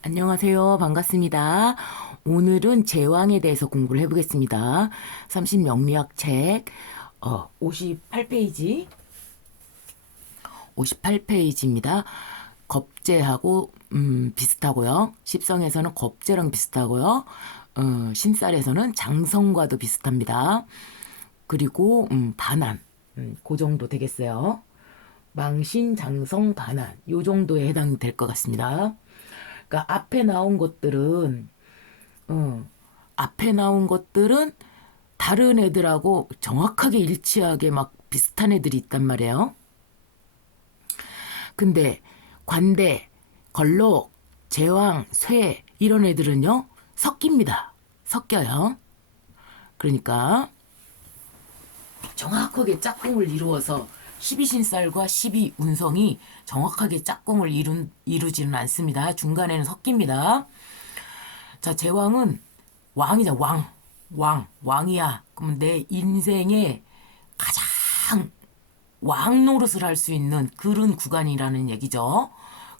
안녕하세요. 반갑습니다. 오늘은 제왕에 대해서 공부를 해보겠습니다. 30명리학 책 58페이지 58페이지입니다. 겁제하고 비슷하고요. 십성에서는 겁제랑 비슷하고요. 신살에서는 장성과도 비슷합니다. 그리고 반한 그 정도 되겠어요. 망신, 장성, 반한 요 정도에 해당이 될 것 같습니다. 그러니까 앞에 나온 것들은 다른 애들하고 정확하게 일치하게 막 비슷한 애들이 있단 말이에요. 근데 관대, 걸록, 제왕, 쇠 이런 애들은요 섞입니다. 섞여요. 그러니까 정확하게 짝꿍을 이루어서 12신살과 12운성이 정확하게 짝꿍을 이루지는 않습니다. 중간에는 섞입니다. 자, 제왕은 왕이자 왕이야. 그러면 내 인생에 가장 왕 노릇을 할 수 있는 그런 구간이라는 얘기죠.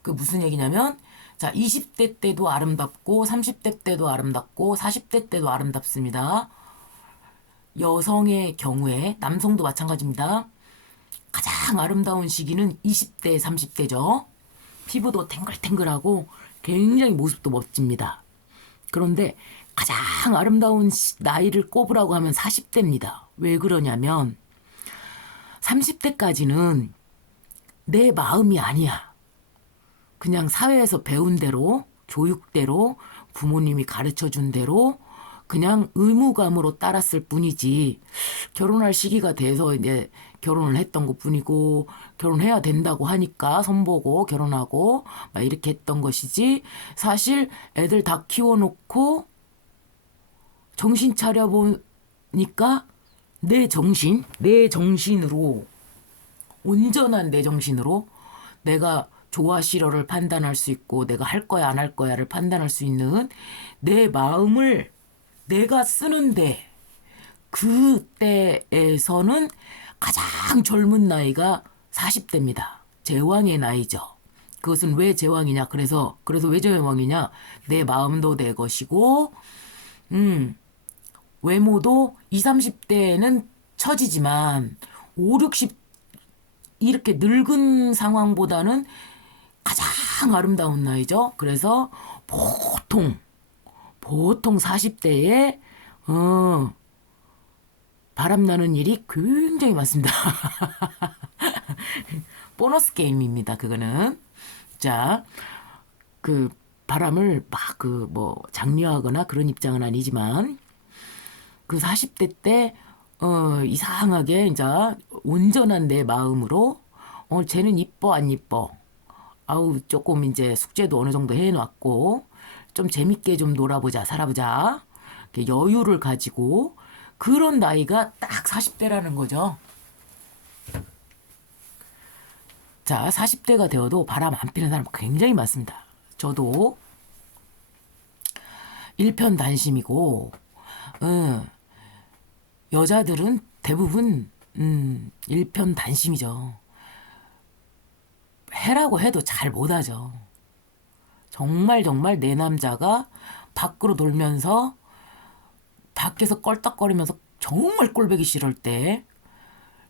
그 무슨 얘기냐면, 자, 20대 때도 아름답고, 30대 때도 아름답고, 40대 때도 아름답습니다. 여성의 경우에, 남성도 마찬가지입니다. 가장 아름다운 시기는 20대, 30대죠. 피부도 탱글탱글하고 굉장히 모습도 멋집니다. 그런데 가장 아름다운 나이를 꼽으라고 하면 40대입니다. 왜 그러냐면 30대까지는 내 마음이 아니야. 그냥 사회에서 배운 대로, 교육대로, 부모님이 가르쳐준 대로 그냥 의무감으로 따랐을 뿐이지 결혼할 시기가 돼서 이제 결혼을 했던 것 뿐이고 결혼해야 된다고 하니까 선보고 결혼하고 막 이렇게 했던 것이지 사실 애들 다 키워놓고 정신 차려보니까 내 정신으로 온전한 내 정신으로 내가 좋아 싫어를 판단할 수 있고 내가 할 거야 안 할 거야를 판단할 수 있는 내 마음을 내가 쓰는데 그때에서는 가장 젊은 나이가 40대입니다. 제왕의 나이죠. 그것은 왜 제왕이냐? 그래서 왜 제왕이냐? 내 마음도 내 것이고, 외모도 20, 30대에는 처지지만 5, 60 이렇게 늙은 상황보다는 가장 아름다운 나이죠. 그래서 보통 40대에 바람나는 일이 굉장히 많습니다. 보너스 게임입니다. 그거는. 자, 그 바람을 막 장려하거나 그런 입장은 아니지만 그 40대 때 이상하게 이제 온전한 내 마음으로 쟤는 이뻐 안 이뻐. 아우 조금 이제 숙제도 어느 정도 해놨고 좀 재밌게 좀 놀아보자 살아보자. 여유를 가지고 그런 나이가 딱 40대라는 거죠. 자, 40대가 되어도 바람 안 피는 사람 굉장히 많습니다. 저도 일편단심이고 여자들은 대부분 일편단심이죠. 해라고 해도 잘 못하죠. 정말 내 남자가 밖으로 돌면서 밖에서 껄떡거리면서 정말 꼴보기 싫을 때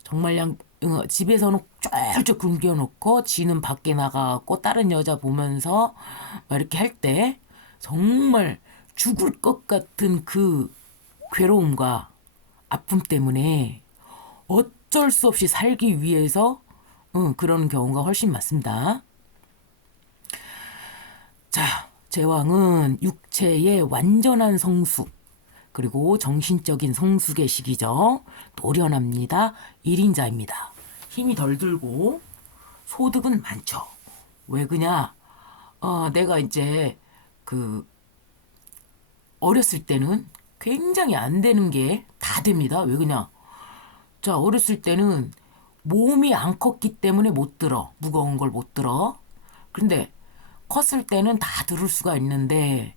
정말 그냥 집에서는 쫄쫄 굶겨놓고 지는 밖에 나가고 다른 여자 보면서 막 이렇게 할 때 정말 죽을 것 같은 그 괴로움과 아픔 때문에 어쩔 수 없이 살기 위해서 그런 경우가 훨씬 많습니다. 자, 제왕은 육체의 완전한 성숙 그리고 정신적인 성숙의 시기죠. 노련합니다. 1인자입니다. 힘이 덜 들고 소득은 많죠. 왜 그냐? 내가 이제 어렸을 때는 굉장히 안 되는 게 다 됩니다. 왜 그냐? 자, 어렸을 때는 몸이 안 컸기 때문에 못 들어. 무거운 걸 못 들어. 그런데 컸을 때는 다 들을 수가 있는데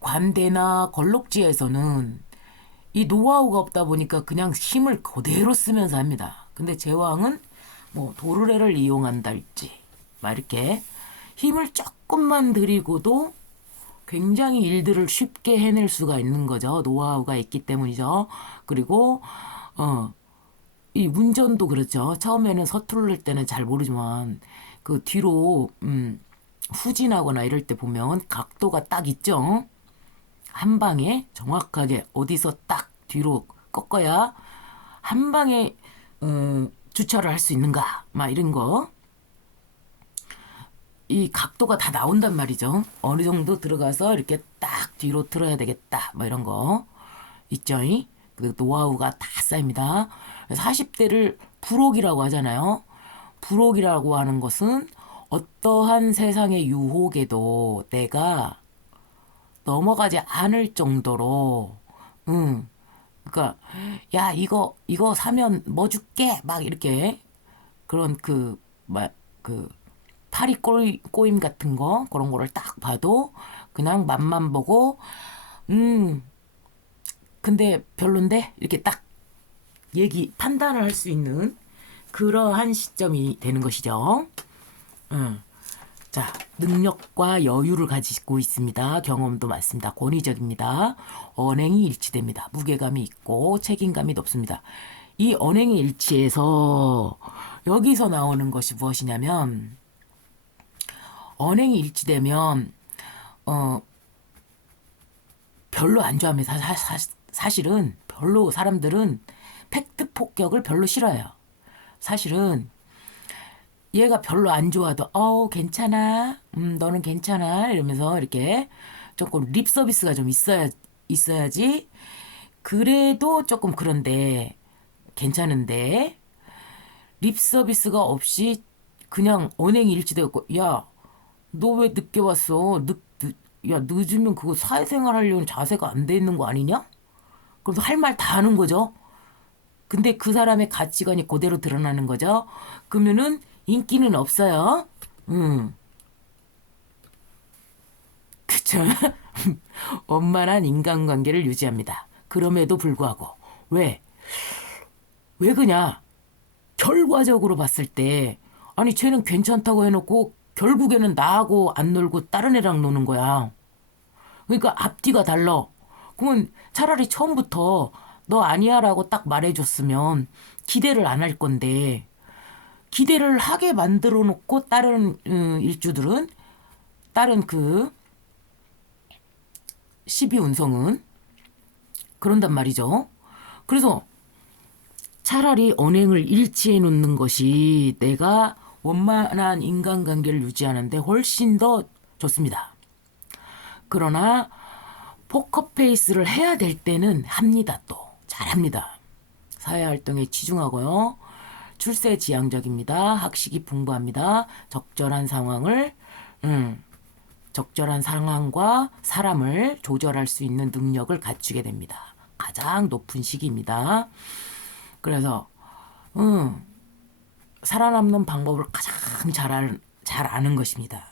관대나 걸록지에서는 이 노하우가 없다 보니까 그냥 힘을 그대로 쓰면서 합니다. 근데 제왕은 도르래를 이용한달지 막 이렇게 힘을 조금만 들이고도 굉장히 일들을 쉽게 해낼 수가 있는 거죠. 노하우가 있기 때문이죠. 그리고 이 운전도 그렇죠. 처음에는 서투를 때는 잘 모르지만 그 뒤로 후진하거나 이럴 때 보면 각도가 딱 있죠. 한 방에 정확하게 어디서 딱 뒤로 꺾어야 한 방에 주차를 할 수 있는가 막 이런 거. 이 각도가 다 나온단 말이죠. 어느 정도 들어가서 이렇게 딱 뒤로 틀어야 되겠다 뭐 이런 거 있죠. 그 노하우가 다 쌓입니다. 40대를 불혹이라고 하잖아요. 불혹이라고 하는 것은 어떠한 세상의 유혹에도 내가 넘어가지 않을 정도로, 그러니까 야 이거 사면 뭐 줄게 막 이렇게 그런 그 파리 꼬임 같은 거 그런 거를 딱 봐도 그냥 맛만 보고 근데 별론데 이렇게 딱 판단을 할 수 있는 그러한 시점이 되는 것이죠. 자, 능력과 여유를 가지고 있습니다. 경험도 많습니다. 권위적입니다. 언행이 일치됩니다. 무게감이 있고 책임감이 높습니다. 이 언행의 일치에서 여기서 나오는 것이 무엇이냐면 언행이 일치되면 별로 안 좋아합니다. 사실은 별로 사람들은 팩트 폭격을 별로 싫어해요. 사실은 얘가 별로 안 좋아도 괜찮아, 너는 괜찮아 이러면서 이렇게 조금 립 서비스가 좀 있어야지. 그래도 조금 그런데 괜찮은데 립 서비스가 없이 그냥 언행이 일치되고 야 너 왜 늦게 왔어? 야 늦으면 그거 사회생활 하려는 자세가 안 돼 있는 거 아니냐? 그래서 할 말 다 하는 거죠. 근데 그 사람의 가치관이 그대로 드러나는 거죠. 그러면은 인기는 없어요. 그쵸? 원만한 인간관계를 유지합니다. 그럼에도 불구하고 왜? 왜 그냐? 결과적으로 봤을 때 아니 쟤는 괜찮다고 해놓고 결국에는 나하고 안 놀고 다른 애랑 노는 거야. 그러니까 앞뒤가 달라. 그러면 차라리 처음부터 너 아니야라고 딱 말해줬으면 기대를 안 할 건데 기대를 하게 만들어 놓고 다른 일주들은 다른 그 12운성은 그런단 말이죠. 그래서 차라리 언행을 일치해 놓는 것이 내가 원만한 인간관계를 유지하는데 훨씬 더 좋습니다. 그러나 포커페이스를 해야 될 때는 합니다. 또 잘합니다. 사회활동에 치중하고요. 출세지향적입니다. 학식이 풍부합니다. 적절한 상황과 사람을 조절할 수 있는 능력을 갖추게 됩니다. 가장 높은 시기입니다. 그래서 살아남는 방법을 가장 잘 아는 것입니다.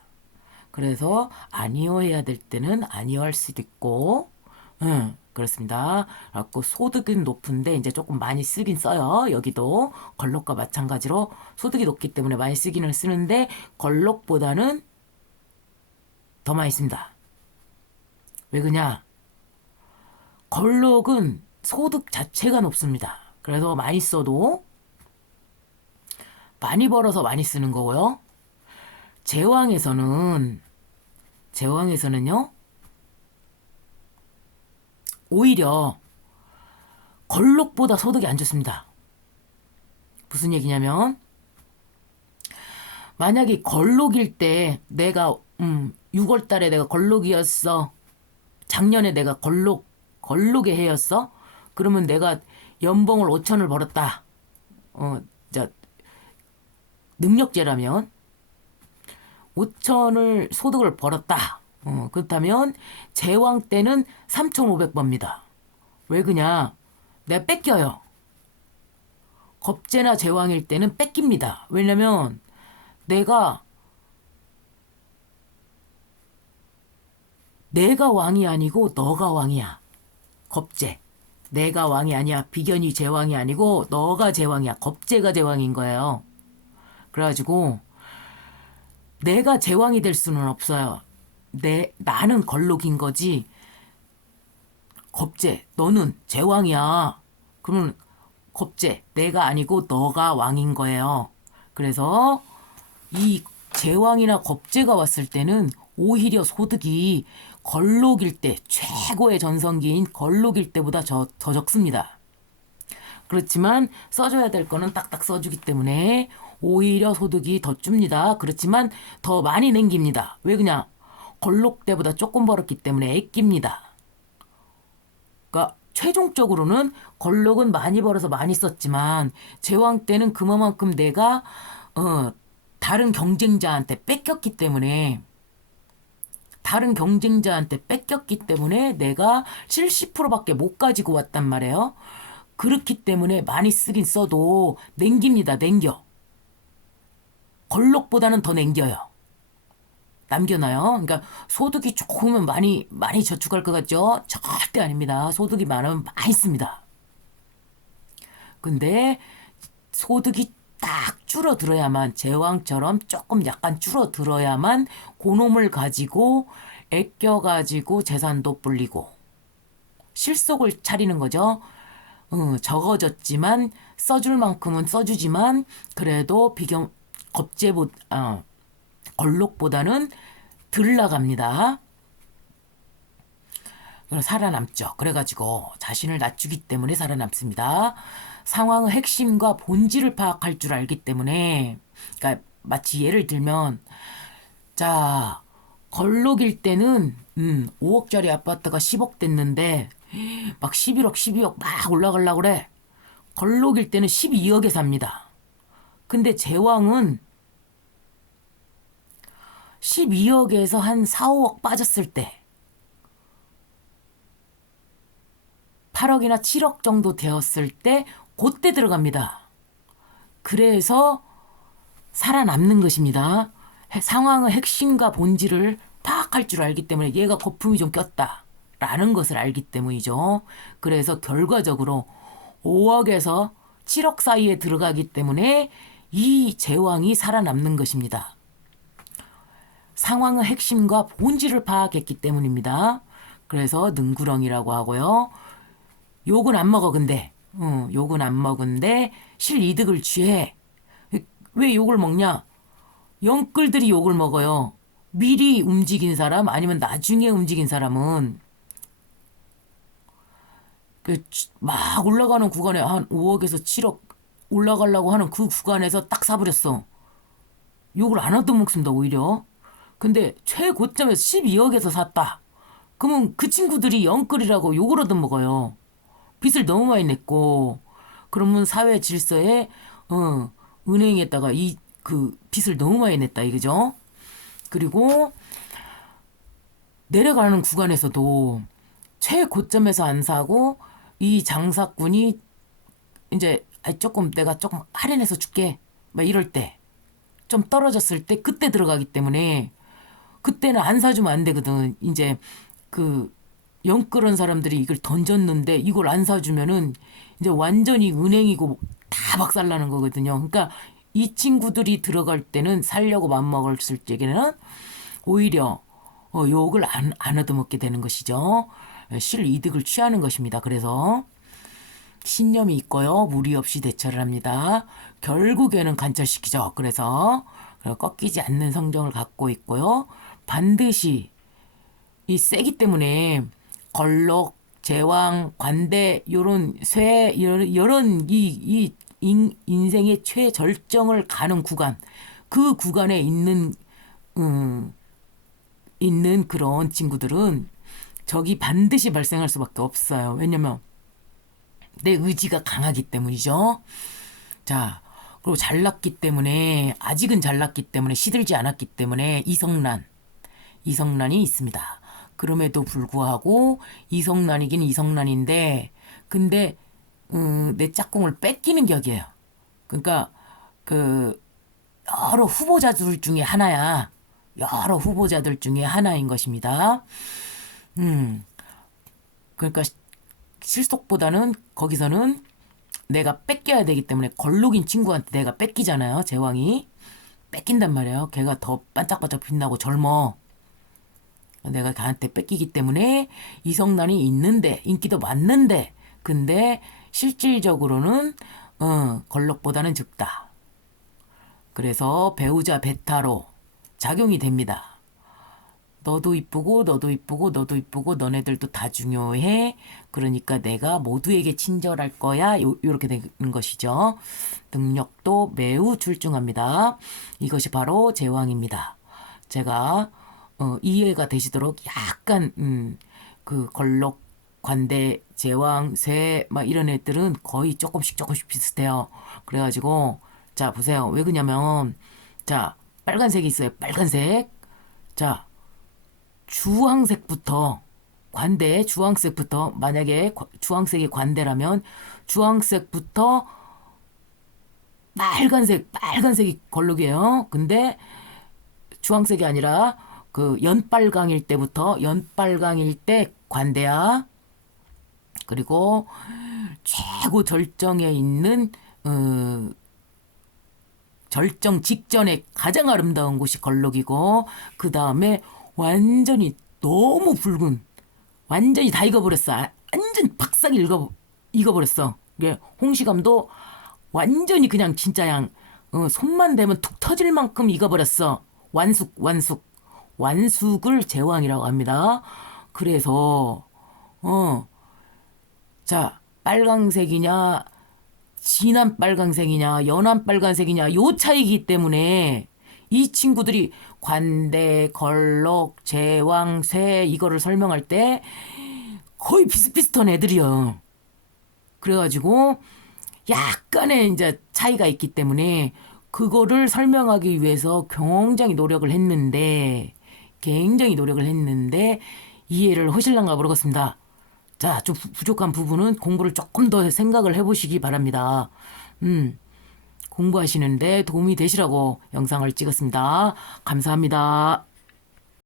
그래서 아니요 해야 될 때는 아니요 할 수도 있고 그렇습니다. 그래갖고 소득은 높은데 이제 조금 많이 쓰긴 써요. 여기도 걸록과 마찬가지로 소득이 높기 때문에 많이 쓰기는 쓰는데 걸록보다는 더 많이 씁니다. 왜 그냐? 걸록은 소득 자체가 높습니다. 그래서 많이 써도 많이 벌어서 많이 쓰는 거고요. 제왕에서는요 오히려 걸록보다 소득이 안 좋습니다. 무슨 얘기냐면 만약에 걸록일 때 내가 6월 달에 내가 걸록이었어. 작년에 내가 걸록의 해였어. 그러면 내가 연봉을 5천을 벌었다. 능력제라면 5천을 소득을 벌었다. 그렇다면 제왕 때는 3,500번입니다. 왜 그냐? 내가 뺏겨요. 겁제나 제왕일 때는 뺏깁니다. 왜냐면 내가 왕이 아니고 너가 왕이야. 겁제. 내가 왕이 아니야. 비견이 제왕이 아니고 너가 제왕이야. 겁제가 제왕인 거예요. 그래가지고 내가 제왕이 될 수는 없어요. 나는 걸록인 거지. 겁제, 너는 제왕이야. 그러면 겁제, 내가 아니고 너가 왕인 거예요. 그래서 이 제왕이나 겁제가 왔을 때는 오히려 소득이 걸록일 때, 최고의 전성기인 걸록일 때보다 더 적습니다. 그렇지만 써줘야 될 거는 딱딱 써주기 때문에 오히려 소득이 더 줍니다. 그렇지만 더 많이 남깁니다. 왜 그냥 걸록 때보다 조금 벌었기 때문에 아낍니다. 그러니까 최종적으로는 걸록은 많이 벌어서 많이 썼지만 제왕 때는 그만큼 내가 다른 경쟁자한테 뺏겼기 때문에 내가 70%밖에 못 가지고 왔단 말이에요. 그렇기 때문에 많이 쓰긴 써도 남깁니다. 남겨. 걸록보다는 더 남겨요. 남겨놔요. 그러니까 소득이 조금은 많이 저축할 것 같죠? 절대 아닙니다. 소득이 많으면 많이 씁니다. 근데 소득이 딱 줄어들어야만, 제왕처럼 조금 약간 줄어들어야만 그놈을 가지고 아껴가지고 재산도 불리고 실속을 차리는 거죠. 적어졌지만 써줄 만큼은 써주지만 그래도 걸록보다는 덜 나갑니다. 살아남죠. 그래가지고 자신을 낮추기 때문에 살아남습니다. 상황의 핵심과 본질을 파악할 줄 알기 때문에, 그러니까 마치 예를 들면, 자, 걸록일 때는 5억짜리 아파트가 10억 됐는데 막 11억, 12억 막 올라가려고 그래. 걸록일 때는 12억에 삽니다. 근데 제왕은 12억에서 한 4, 5억 빠졌을 때 8억이나 7억 정도 되었을 때 그때 들어갑니다. 그래서 살아남는 것입니다. 상황의 핵심과 본질을 파악할 줄 알기 때문에 얘가 거품이 좀 꼈다 라는 것을 알기 때문이죠. 그래서 결과적으로 5억에서 7억 사이에 들어가기 때문에 이 제왕이 살아남는 것입니다. 상황의 핵심과 본질을 파악했기 때문입니다. 그래서 능구렁이라고 하고요. 욕은 안 먹어 근데 욕은 안 먹은데 실이득을 취해. 왜 욕을 먹냐? 영끌들이 욕을 먹어요. 미리 움직인 사람 아니면 나중에 움직인 사람은 막 올라가는 구간에 한 5억에서 7억 올라가려고 하는 그 구간에서 딱 사버렸어. 욕을 안 하던 목숨다 오히려. 근데 최고점에서 12억에서 샀다. 그러면 그 친구들이 영끌이라고 욕을 얻어먹어요. 빚을 너무 많이 냈고 그러면 사회 질서에 은행에다가 그 빚을 너무 많이 냈다 이거죠. 그리고 내려가는 구간에서도 최고점에서 안 사고 이 장사꾼이 이제 내가 조금 할인해서 줄게 막 이럴 때 좀 떨어졌을 때 그때 들어가기 때문에 그때는 안 사주면 안 되거든. 이제 그 영끌은 사람들이 이걸 던졌는데 이걸 안 사주면은 이제 완전히 은행이고 다 박살나는 거거든요. 그러니까 이 친구들이 들어갈 때는 살려고 맘먹었을 적에는 오히려 욕을 안 얻어먹게 되는 것이죠. 실이득을 취하는 것입니다. 그래서 신념이 있고요. 무리 없이 대처를 합니다. 결국에는 관철시키죠. 그래서 꺾이지 않는 성정을 갖고 있고요. 반드시 이 세기 때문에 걸록, 제왕, 관대 요런 요런 이 인생의 최절정을 가는 구간 그 구간에 있는 그런 친구들은 적이 반드시 발생할 수밖에 없어요. 왜냐면 내 의지가 강하기 때문이죠. 자, 그리고 잘났기 때문에 아직은 잘났기 때문에 시들지 않았기 때문에 이성난이 있습니다. 그럼에도 불구하고 이성난이긴 이성난인데 근데 내 짝꿍을 뺏기는 격이에요. 그러니까 그 여러 후보자들 중에 하나야. 여러 후보자들 중에 하나인 것입니다. 그러니까 실속보다는 거기서는 내가 뺏겨야 되기 때문에 걸록인 친구한테 내가 뺏기잖아요. 제왕이. 뺏긴단 말이에요. 걔가 더 반짝반짝 빛나고 젊어. 내가 걔한테 뺏기기 때문에 이성난이 있는데 인기도 많는데 근데 실질적으로는 걸럭보다는 적다. 그래서 배우자 베타로 작용이 됩니다. 너도 이쁘고 너도 이쁘고 너도 이쁘고 너네들도 다 중요해. 그러니까 내가 모두에게 친절할 거야. 요렇게 되는 것이죠. 능력도 매우 출중합니다. 이것이 바로 제왕입니다. 제가 이해가 되시도록 약간 그 걸럭 관대 제왕 쇠막 이런 애들은 거의 조금씩 비슷해요. 그래가지고 자 보세요. 왜 그러냐면 자 빨간색이 있어요. 빨간색. 자 주황색부터 관대 주황색부터 만약에 주황색이 관대라면 주황색부터 빨간색이 걸룩이에요. 근데 주황색이 아니라 그 연빨강일 때부터 연빨강일 때 관대야. 그리고 최고 절정에 있는 절정 직전에 가장 아름다운 곳이 걸룩이고 그 다음에 완전히 너무 붉은 완전히 다 익어버렸어. 완전 박삭 익어버렸어. 이게 홍시감도 완전히 그냥 진짜 양 손만 대면 툭 터질 만큼 익어버렸어. 완숙을 제왕이라고 합니다. 그래서 자 빨강색이냐 진한 빨강색이냐 연한 빨간색이냐 요 차이기 때문에 이 친구들이 관대, 걸럭, 제왕, 쇠 이거를 설명할 때 거의 비슷비슷한 애들이요. 그래가지고 약간의 이제 차이가 있기 때문에 그거를 설명하기 위해서 굉장히 노력을 했는데 이해를 하실란가 모르겠습니다. 자, 좀 부족한 부분은 공부를 조금 더 생각을 해보시기 바랍니다. 공부하시는데 도움이 되시라고 영상을 찍었습니다. 감사합니다.